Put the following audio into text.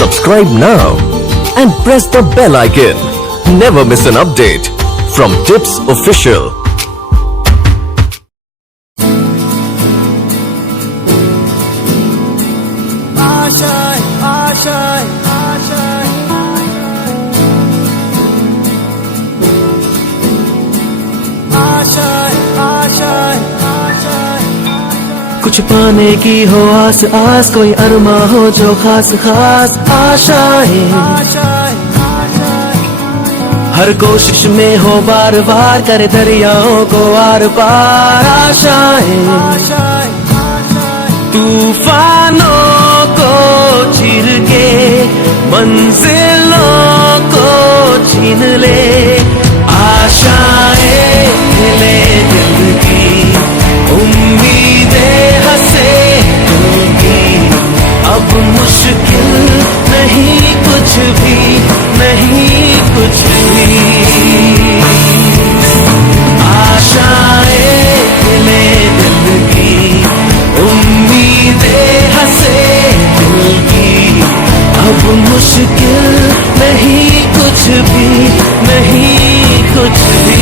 Subscribe now and press the bell icon. Never miss an update from Tips Official. कुछ पाने की हो आस आस, कोई अरमा हो जो खास खास आशाएं, हर कोशिश में हो बार बार, करे दरियाओं को आर पार आशाएं, तूफानों को चीर के मंजिलों को छीन ले, आशाएं खिले दिल की, उम्मीदें हंसे दिल की, अब मुश्किल नहीं कुछ भी, नहीं कुछ भी, आशाएं खिले दिल की, उम्मीदें हंसे दिल की, अब मुश्किल नहीं कुछ भी, नहीं कुछ भी।